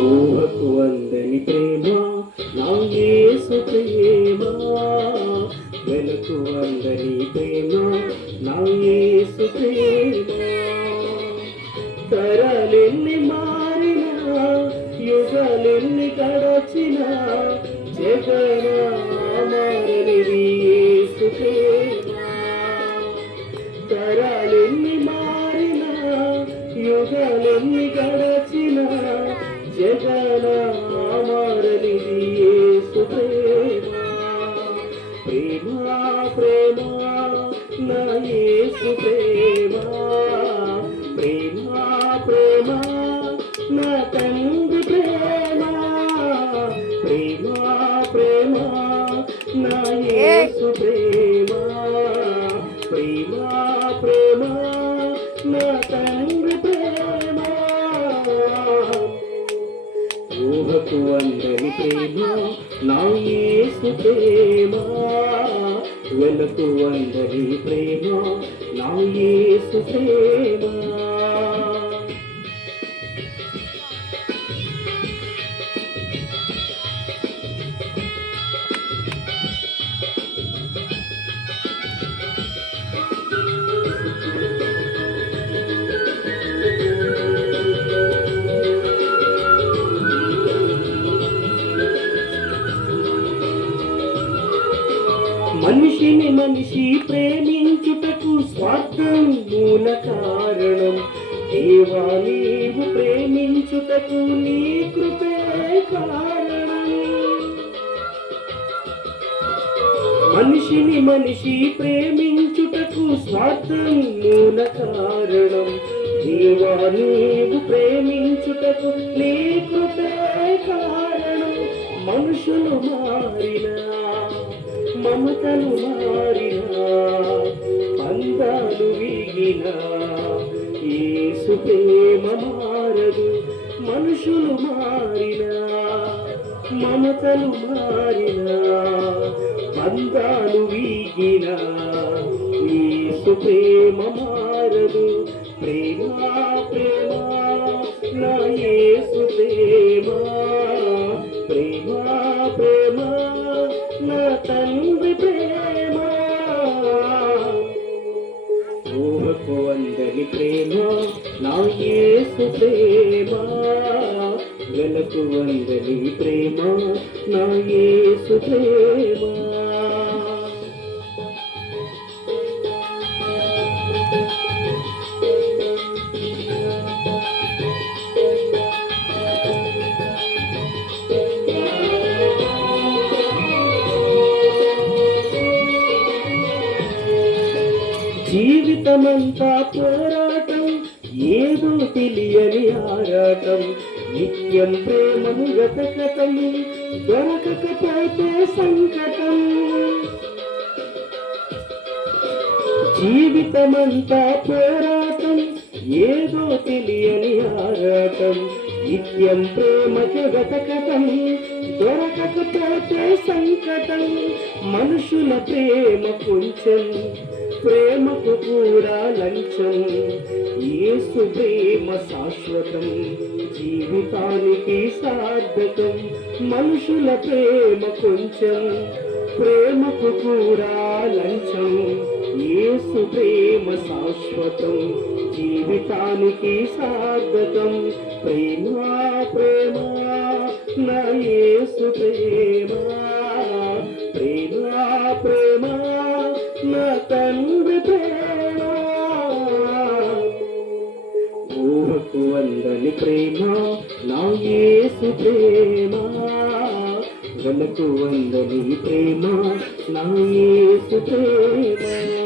ఊహకు అందని ప్రేమ నా యేసు ప్రేమ. వెలకు అందని ప్రేమ నా యేసు ప్రేమ. తరలెన్ని మారిన యుగలెన్ని గడచిన జగన మారనిది యేసు మారిన యుగలెన్ని గడచిన జగన మారనిది ప్రేమ ప్రేమ నా యేసు ప్రేమ ప్రేమ ప్రేమ నా తండ్రి ప్రేమ ప్రేమ ప్రేమ నా యేసు ప్రేమ ప్రేమ ప్రేమ నా తండ్రి ఊహకు అందని ప్రేమ నా యేసు ప్రేమ వెలకు అందని ప్రేమ నా యేసు ప్రేమ మనిషిని మనిషి ప్రేమించుటకు స్వార్థం మూల కారణం. దేవా నీవు ప్రేమించుటకు నీ కృపే కారణం. మనిషిని మనిషి ప్రేమించుటకు స్వార్థం మూల కారణం. దేవా నీవు ప్రేమించుటకు నీ కృపే కారణం. మనుషులు మమతలు మారినా బంధాలు వీగినా ఏసు ప్రేమ మారదు మనుషులు మారిన మమతలు మారిన బంధాలు వీగిన ఏసు ప్రేమ మారదు ప్రేమ ప్రేమ నా ఏసు ప్రేమ ప్రేమ. ప్రేమ నా యేసు ప్రేమ. వెలకు వందని ప్రేమ నా యేసు ప్రేమ. జీవితమంతా పోరాటం ఏదో తెలియని ఆరాటం. నిత్యం ప్రేమను వెతకటం దొరకకపోతే సంకటం. జీవితమంతా పోరాటం ఏదో తెలియని ఆరాటం. నిత్యం ప్రేమకు వెతకటం దొరకకపోతే సంకటం. మనుషుల ప్రేమ కొంచెం ప్రేమకు కూడా లంచం. యేసు ప్రేమ శాశ్వతం. జీవితానికి సార్థకం. మనుషుల ప్రేమ కొంచెం. ప్రేమకు కూడా లంచం. యేసు ప్రేమ శాశ్వతం. జీవితానికి సార్థకం. ప్రేమ ప్రేమ నా యేసు ప్రేమ. ప్రేమ ప్రేమ. ప్రేమ ఊహకు వందని ప్రేమ నా యేసు ప్రేమ. గలకు వందని ప్రేమ నా యేసు ప్రేమ.